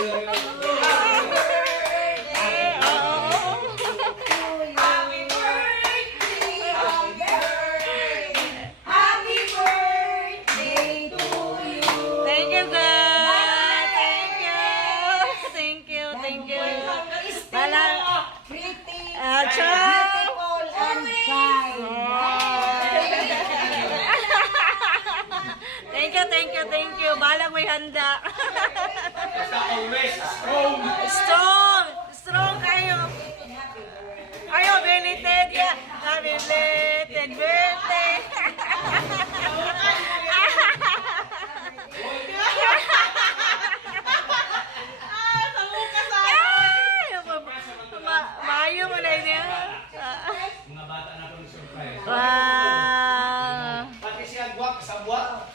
Thank you. Balang may handa. Always strong. Strong kayo. Ayo, belated ya. Happy belated birthday. Maayo mo na niya. Mga bata na po surprise. Wow. Pati siya guwak sa buwak.